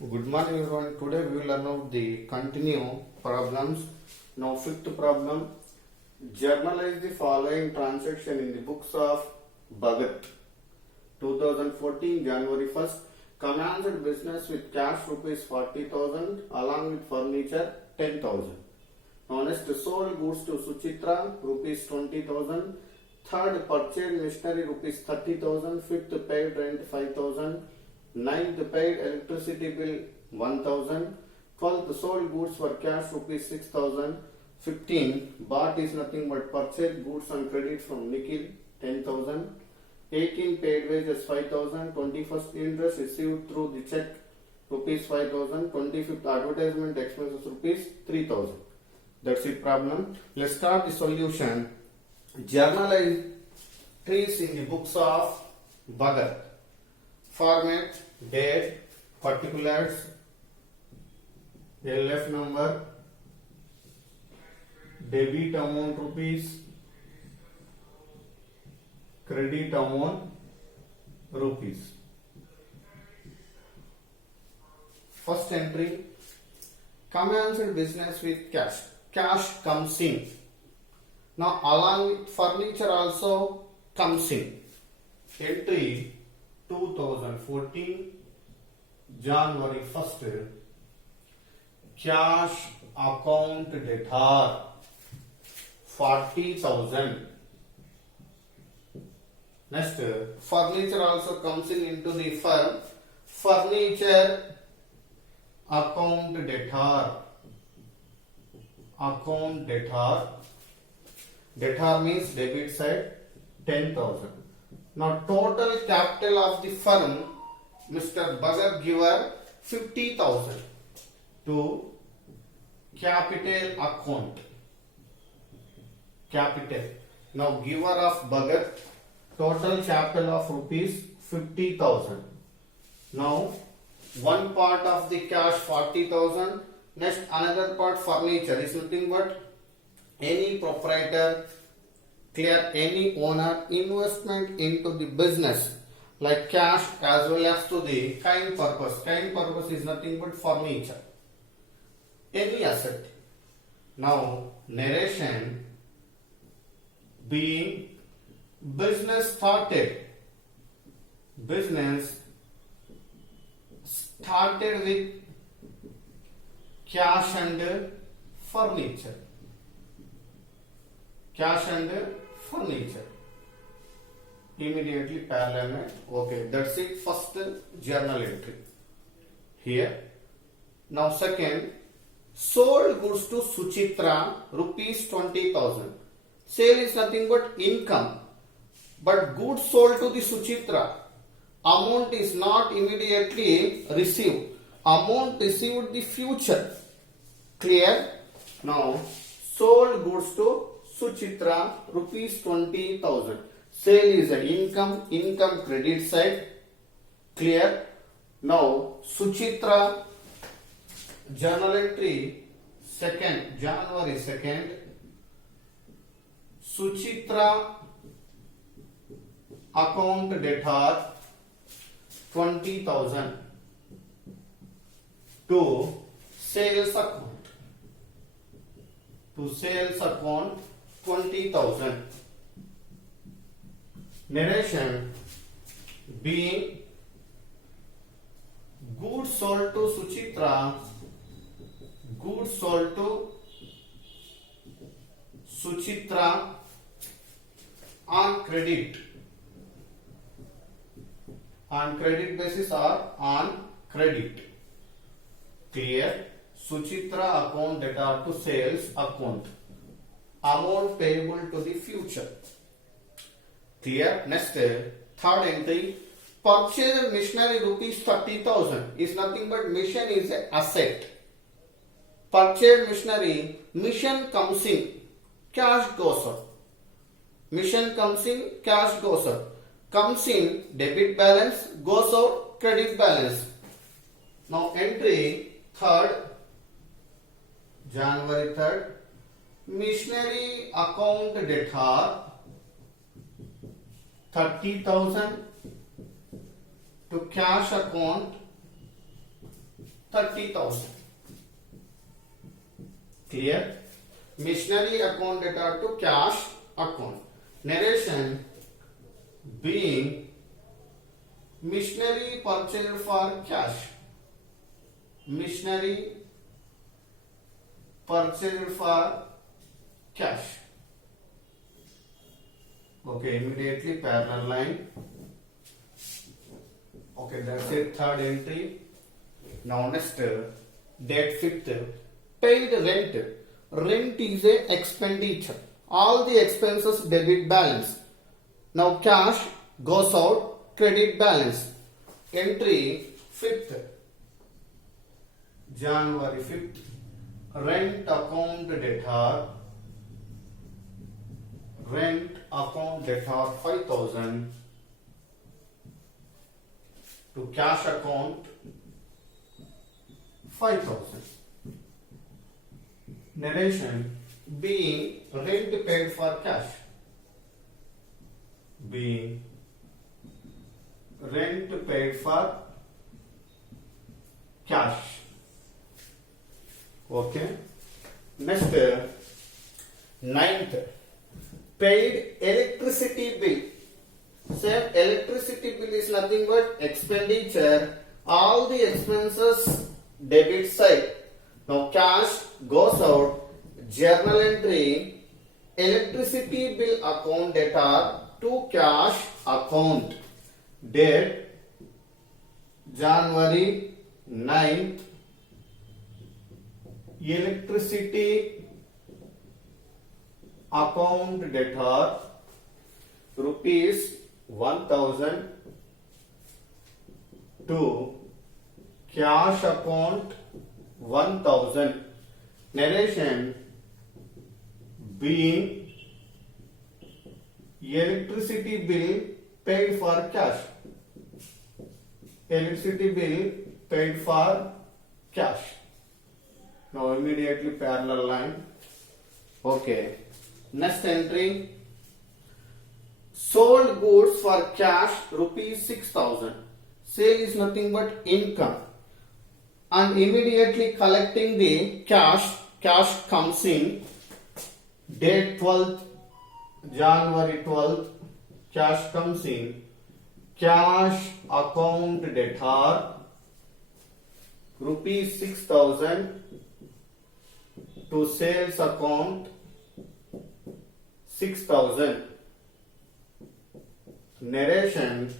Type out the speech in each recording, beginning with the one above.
Good morning everyone. Today we will learn about the continue problems. Now fifth problem. Journalize the following transaction in the books of Bhagat. 2014 January 1st. Commenced business with cash rupees 40,000 along with furniture 10,000. Now next sold goods to Suchitra rupees 20,000. Third purchased machinery rupees 30,000. Fifth paid rent 5,000. Ninth paid electricity bill 1,000. 12th sold goods for cash rupees 6,000. 15 bought is nothing but purchased goods on credit from Nikhil 10,000. 18 paid wages 5,000. 21st interest received through the check rupees 5,000. 25th advertisement expenses rupees 3,000. That's it problem. Let's start the solution. Journalize trees in the books of Bhagat. Format, date, particulars, LF number, debit amount rupees, credit amount rupees. First entry, commenced business with cash. Cash comes in. Now along with furniture also comes in. Entry 2014 January 1st. Cash account debtor 40,000. Next, furniture also comes in into the firm. Furniture account debtor. Account debtor. Debtor means debit side 10,000. Now total capital of the firm, Mr. Bhagat giver 50,000 to capital account. Capital. Now giver of Bhagat, total capital of rupees 50,000. Now one part of the cash 40,000. Next another part furniture is nothing but any proprietor, clear, any owner investment into the business like cash as well as to the kind purpose. Kind purpose is nothing but furniture, any asset. Now narration being business started. Business started with cash and furniture. Cash and furniture. Immediately parallel. Okay, that's it. First journal entry. Here. Now second, sold goods to Suchitra rupees 20,000. Sale is nothing but income. But goods sold to the Suchitra. Amount is not immediately received. Amount received the future. Clear? Now sold goods to Suchitra rupees 20,000. Sale is an income credit side. Clear? Now Suchitra journal entry second January 2nd. Suchitra account debtor 20,000 to sales account. To sales account 20,000. Narration being goods sold to Suchitra. Goods sold to Suchitra on credit. On credit basis or on credit. Clear? Suchitra account debtor to sales account. Amount payable to the future. Clear? Next, third entry. Purchased machinery rupees 30,000 is nothing but machine is an asset. Purchased machinery, machine comes in, cash goes out. Machine comes in, cash goes out. Comes in, debit balance, goes out, credit balance. Now entry third, January 3rd. Machinery account debtor 30,000 to cash account 30,000. Clear? Missionary account debtor to cash account. Narration: being missionary purchased for cash. Missionary purchased for cash. Okay, immediately parallel line. Okay, that's it. Third entry. Now next, date 5th. Paid rent. Rent is a expenditure. All the expenses debit balance. Now cash goes out, credit balance. Entry 5th. January 5th. Rent account debtor. Rent account debtor 5,000 to cash account 5,000. Narration: being rent paid for cash. Being rent paid for cash. Okay. Next, 9th. Paid electricity bill. Same, electricity bill is nothing but expenditure. All the expenses debit side. Now cash goes out. Journal entry: electricity bill account debtor to cash account. Date January 9th. Electricity account debtor rupees 1,000 to cash account 1,000. Narration: being electricity bill paid for cash. Electricity bill paid for cash. Now immediately parallel line. Okay. Next entry. Sold goods for cash rupees 6,000. Sale is nothing but income. And immediately collecting the cash. Cash comes in. Date 12th. January 12th. Cash comes in. Cash account debtor rupees 6,000 to sales account 6,000. Narration: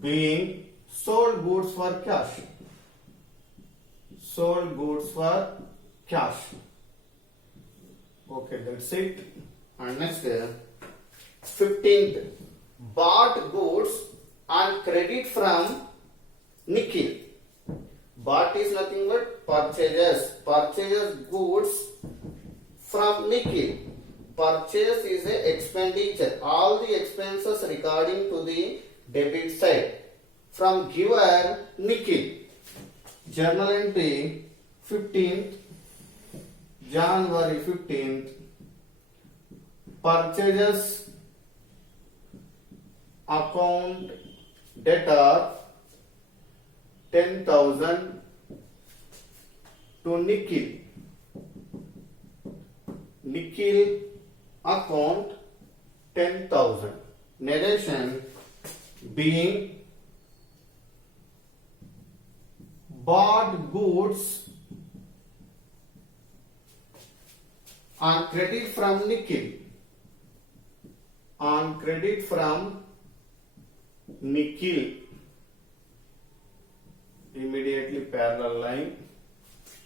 being sold goods for cash. Sold goods for cash. Okay, that's it. And next, 15th. Bought goods on credit from Nikhil. Bought is nothing but purchases. Purchases goods from Nikhil. Purchase is a expenditure. All the expenses regarding to the debit side. From giver Nikhil. Journal entry 15th. January 15th. Purchases account debtor 10,000 to Nikhil. Nikhil account 10,000. Narration: being bought goods on credit from Nikhil. On credit from Nikhil. Immediately parallel line.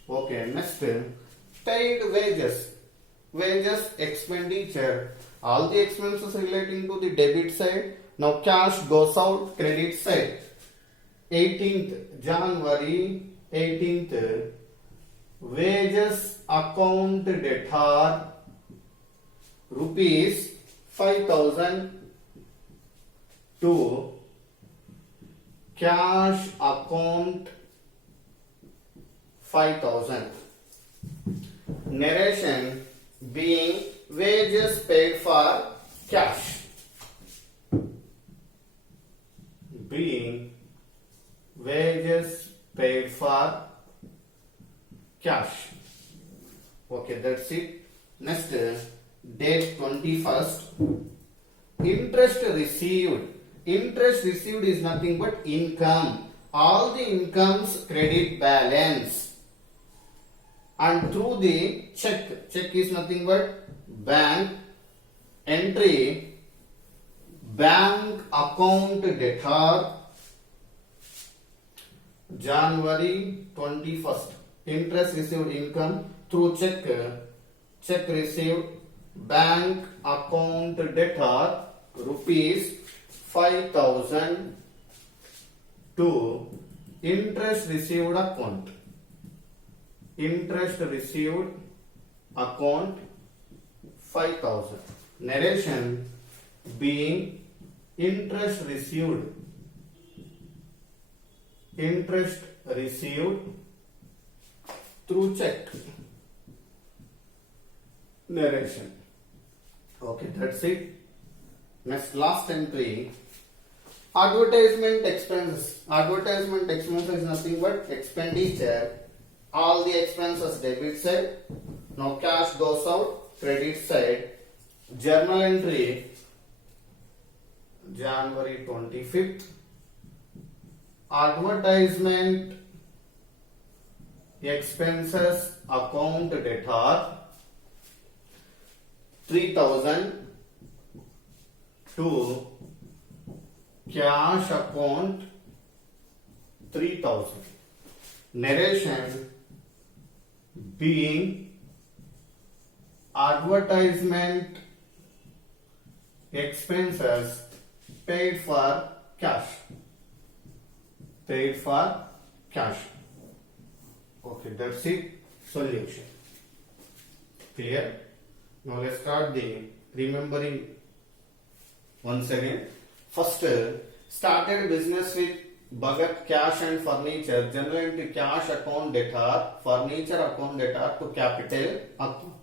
Okay, next, paid wages. Wages expenditure. All the expenses relating to the debit side. Now cash goes out, credit side. 18th January 18th. Wages account debtor rupees 5,000 to cash account 5,000. Narration: being wages paid for cash. Being wages paid for cash. Okay, that's it. Next, date 21st. Interest received. Interest received is nothing but income. All the incomes credit balance. And through the check. Check is nothing but bank entry, bank account debtor, January 21st. Interest received income through check. Check received bank account debtor rupees 5,000 to interest received account. Interest received account 5,000. Narration being interest received through check. Narration. Okay, that's it. Next, last entry. Advertisement expenses. Advertisement expenses is nothing but expenditure. All the expenses debit side. Now cash goes out, credit side. Journal entry January 25th. Advertisement expenses account debtor 3,000 to cash account 3,000. Narration being advertisement expenses paid for cash. Paid for cash. Okay, that's it. Solution. Clear? Now let's start the remembering once again. First, started business with Bhagat cash and furniture. General entry cash account debtor, furniture account debtor to capital account.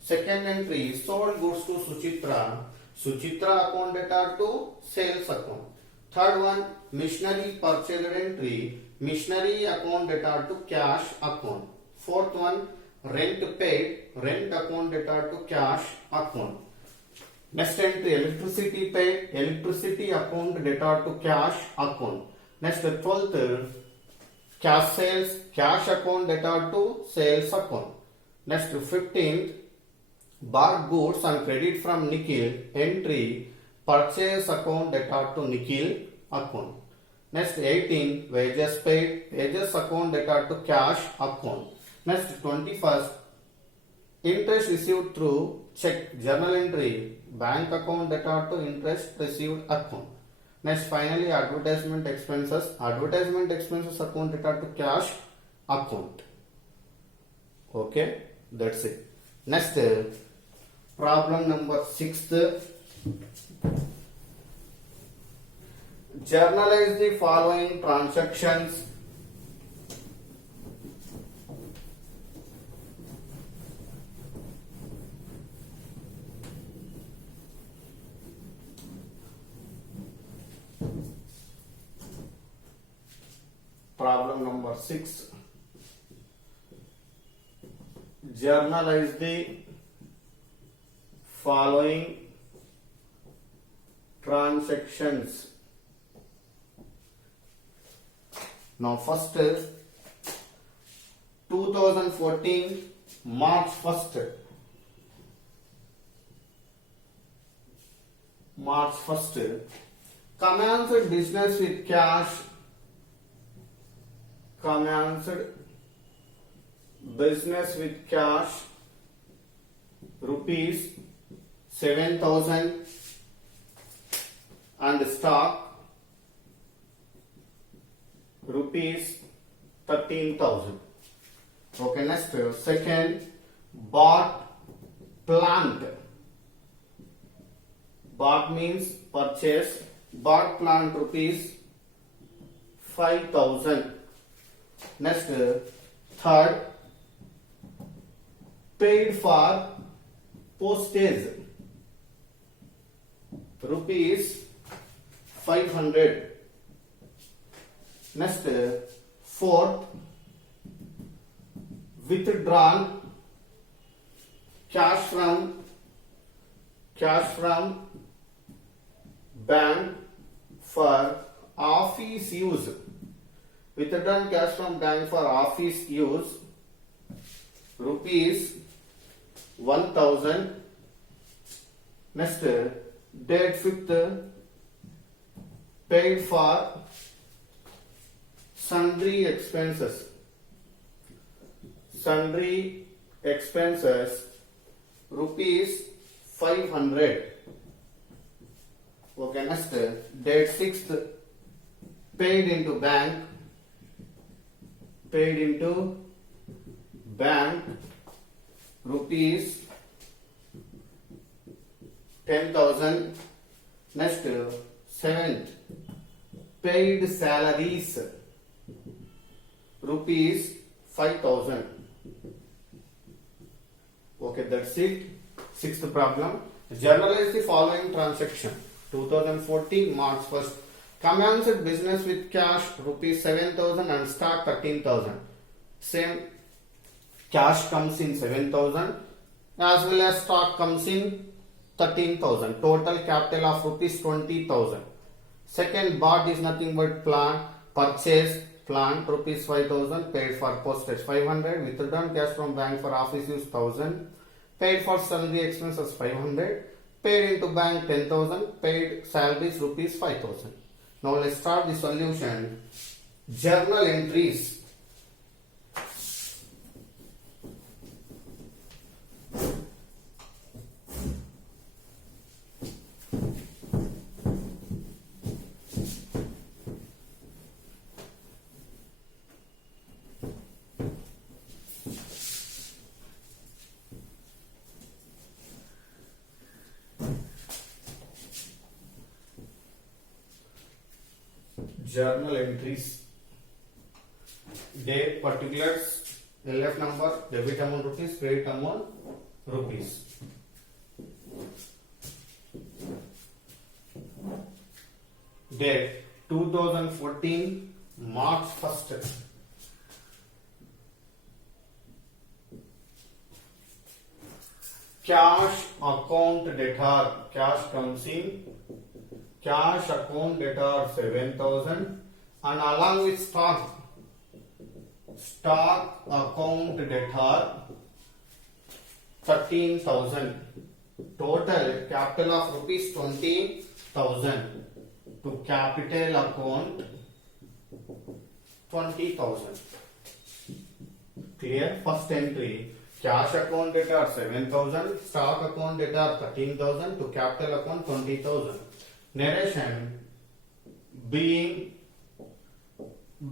Second entry sold goods to Suchitra. Suchitra account debtor to sales account. Third one machinery purchased entry. Machinery account debtor to cash account. Fourth one rent paid. Rent account debtor to cash account. Next entry electricity paid. Electricity account debtor to cash account. Next 12th cash sales. Cash account debtor to sales account. Next 15th bought goods and credit from Nikhil. Entry purchase account debtor to Nikhil account. Next 18 wages paid. Wages account debtor to cash account. Next 21st interest received through check. Journal entry bank account debtor to interest received account. Next finally advertisement expenses. Advertisement expenses account debtor to cash account. Okay, that's it. Next problem number 6. Journalize the following transactions. Problem number 6. Journalize the following transactions. Now first 2014 March 1st. March 1st. Commenced business with cash. Commenced business with cash rupees 7,000 and stock rupees 13,000. Okay, next second bought plant. Bought means purchase. Bought plant rupees 5,000. Next third paid for postage rupees 500. Next, fourth, withdrawn cash from bank for office use. Withdrawn cash from bank for office use, rupees 1000. Next, date 5th, paid for sundry expenses. Sundry expenses, rupees 500. Okay, next, date 6th, paid into bank. Paid into bank, rupees 10,000. Next, 7th, paid salaries, rupees 5,000. Okay, that's it. Sixth problem. Journalize the following transaction. 2014 March 1st. Commenced business with cash rupees 7,000 and stock 13,000. Same, cash comes in 7,000 as well as stock comes in 13,000. Total capital of rupees 20,000. Second, bought is nothing but plant. Purchase plant rupees 5,000. Paid for postage 500. Withdrawn cash from bank for office use 1,000. Paid for sundry expenses 500. Paid into bank 10,000. Paid salaries rupees 5,000. Now let's start the solution. Journal entries. Journal entries. Date, particulars, LF number, debit amount rupees, credit amount rupees. Date 2014 March 1st. Cash account debtor. Cash comes in. Cash account debtor 7,000 and along with stock account debtor 13,000. Total capital of rupees 20,000 to capital account 20,000. Clear? First entry, cash account debtor 7,000, stock account debtor 13,000 to capital account 20,000. Narration, being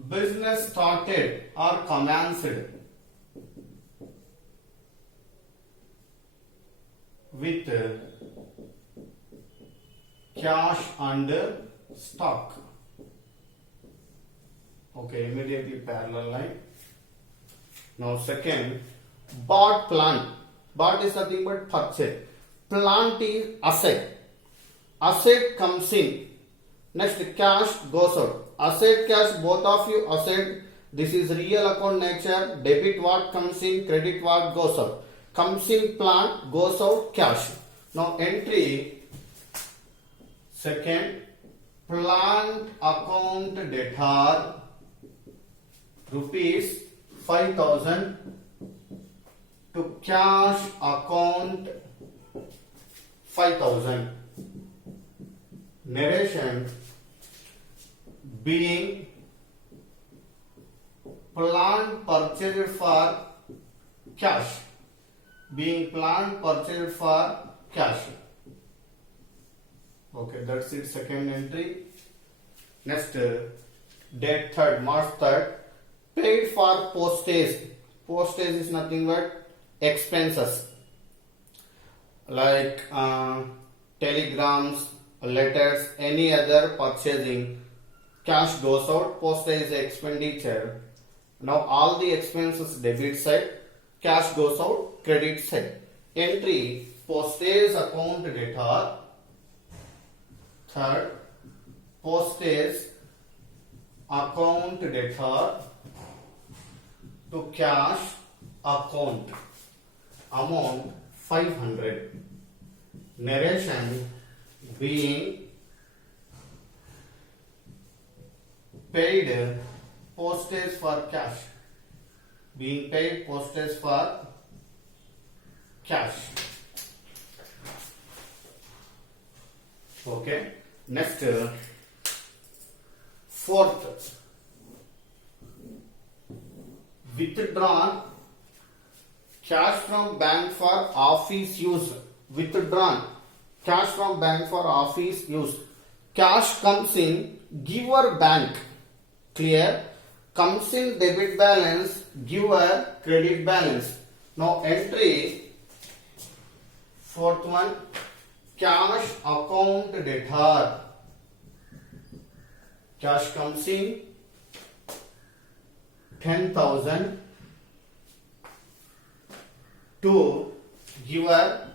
business started or commenced with cash and stock. Okay, immediately parallel line. Now second, bought plant. Bought is nothing but purchase. Plant is asset. Asset comes in. Next, cash goes out. Asset, cash, both of you asset. This is real account nature. Debit what comes in, credit what goes out. Comes in plant, goes out cash. Now entry second, plant account debtor rupees 5,000 to cash account 5,000. Narration, being plant purchased for cash. Being plant purchased for cash. Okay, that's it. Second entry. Next, date 3rd, March 3rd. Paid for postage. Postage is nothing but expenses like telegrams, letters, any other purchasing. Cash goes out, postage is expenditure. Now all the expenses debit side, cash goes out credit side. Entry, postage account debtor. Third, postage account debtor to cash account, amount 500. Narration being paid postage for cash, being paid postage for cash. Okay, next, fourth, withdrawn cash from bank for office use. Withdrawn cash from bank for office use. Cash comes in giver bank. Clear? Comes in debit balance, giver credit balance. Now entry, fourth one, cash account debtor. Cash comes in 10,000 to giver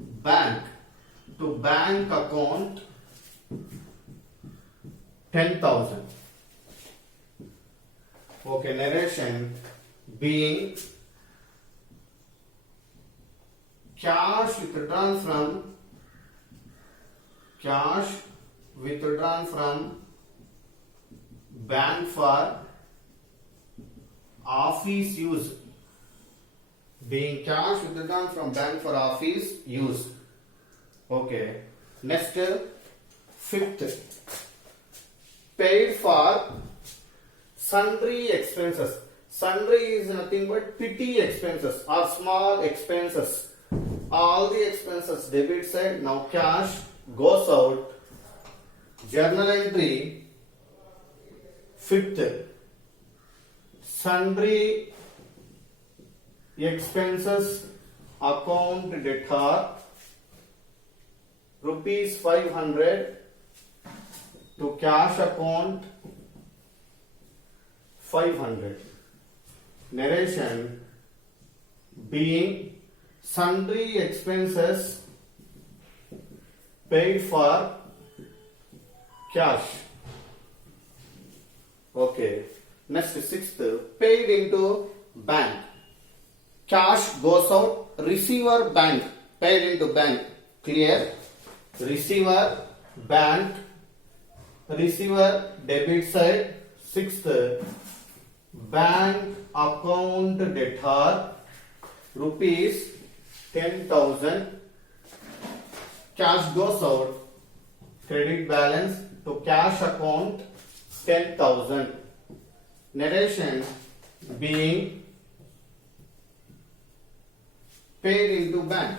bank, to bank account 10,000. Okay, narration being cash withdrawn from bank for office use. Being cash withdrawn from bank for office use. Okay. Next, fifth, paid for sundry expenses. Sundry is nothing but petty expenses or small expenses. All the expenses debit side. Now cash goes out. Journal entry, fifth, sundry expenses account debtor rupees 500 to cash account 500. Narration being sundry expenses paid for cash. Okay. Next, sixth, paid into bank. Cash goes out, receiver bank, paid into bank. Clear? Receiver bank, receiver debit side. Sixth, bank account debtor rupees 10,000. Cash goes out, credit balance to cash account 10,000. Narration being paid into bank.